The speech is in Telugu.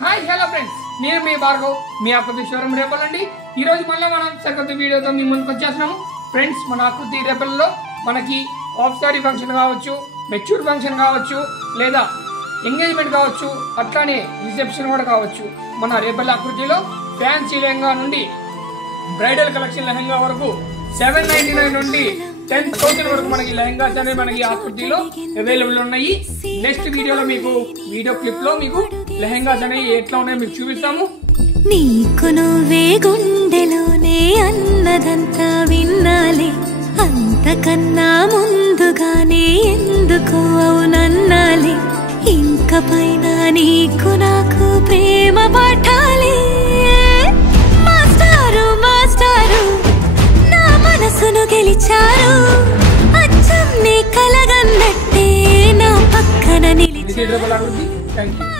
హాయ్ హలో ఫ్రెండ్స్, నేను మీ భార్గవ్, మీ ఆకృతి షోరూమ్ రేపల్ అండి. ఈ రోజు మళ్ళీ మనం సరికొత్త వీడియోతో మీ ముందుకు వచ్చేస్తున్నాము. ఫ్రెండ్స్, మన ఆకృతి రేపల్లో మనకి హాఫ్ సారీ ఫంక్షన్ కావచ్చు, మెచ్యూర్ ఫంక్షన్ కావచ్చు, లేదా ఎంగేజ్మెంట్ కావచ్చు, అట్లానే రిసెప్షన్ కూడా కావచ్చు. మన రేపల్ ఆకృతిలో ఫ్యాన్సీ లెహంగా నుండి బ్రైడల్ కలెక్షన్ లెహంగా వరకు 799 నుండి 10,000 వరకు మనకి లెహంగాస్ అనేవి మనకి ఆకృతిలో అవైలబుల్ ఉన్నాయి. నెక్స్ట్ వీడియోలో మీకు వీడియో క్లిప్ లో మీకు లెహంగాస్ అనేవి ఎట్లా ఉన్నాయో మీకు చూపిస్తాము. నీకు నువ్వే గుండెలోనే అన్నదంతా విన్నాలే, అంతకన్నా ముందుగానే ఎందుకు అవునన్నాలే. ఇంక పైన నీకు నాకు ప్రేమ పాఠాలే. మాస్టారు మాస్టారు నా మనసును గెలిచారు, అచ్చం నీ కలగన్నట్టే నా పక్కన నిలిచారు.